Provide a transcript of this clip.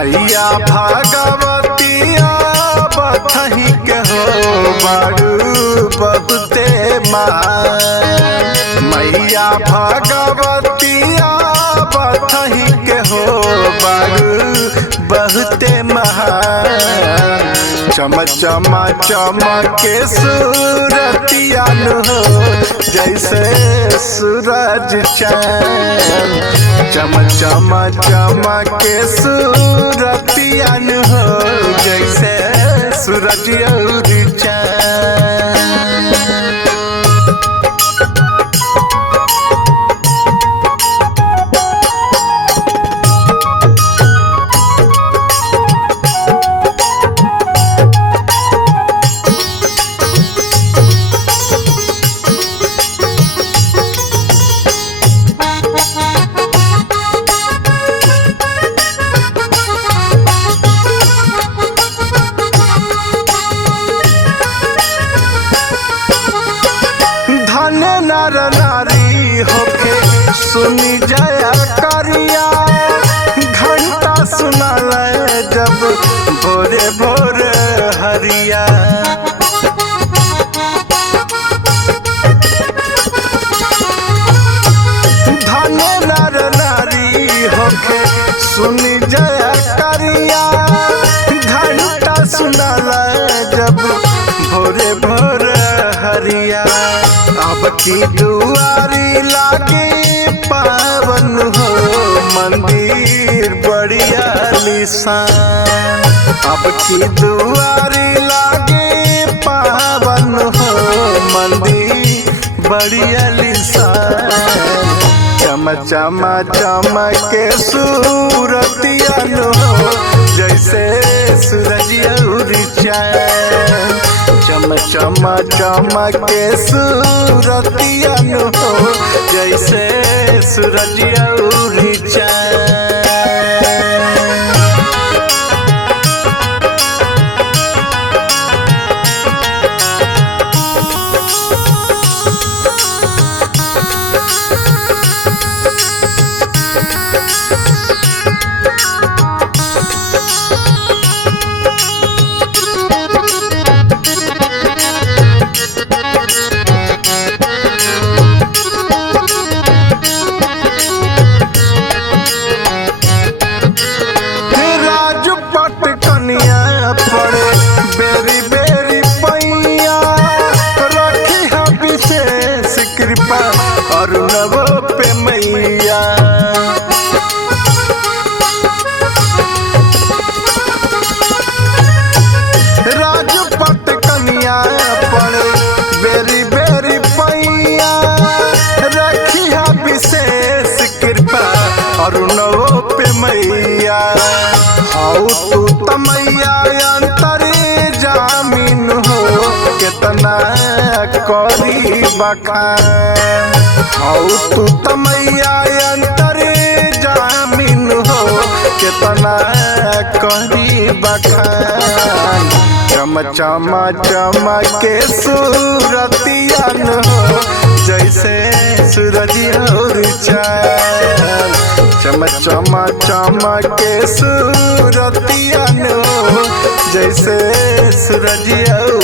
मैया भागवतिया बथही के हो बड़ू बहुते महान। मैया भागवतिया बथही के हो बड़ू बहुते महान। चम चमा चमके सूरतिया हो जैसे सूरज चाँद। चम चमा चमके सूरतिया हो जैसे सूरज और चाँद। नर नारी होके सुनी जया करिया। घंटा सुनाल जब भोरे भोरे हरिया। धन नर नारी होके सुनी जया करिया। घंटा सुनाल जब भोरे भोरे हरिया। अब की दुआरी लागे पावन हो मंदिर बड़ी आलीशान। अब की दुआरी लागे पावन हो मंदिर बड़ी आलीशान। चम चमा चमके सूरतिया हो जैसे सूरज और चाँद। चम चमा चमके सूरतिया हो जैसे सूरज और चाँद। और नवो पे मैया राजपट कन्या पड़े बेरी बेरी पैया। रखिया विशेष कृपा और नवो पे मैया। हाउ तू तमैया अंतरे जामीन हो कितना करी बखान। हाउ तू तमैया अंतरे जामीन हो कितना करी बखान। चम चमा चमके सूरतिया हो जैसे सूरज और चाँद। चम चमा चमके सूरतिया हो जैसे सूरज और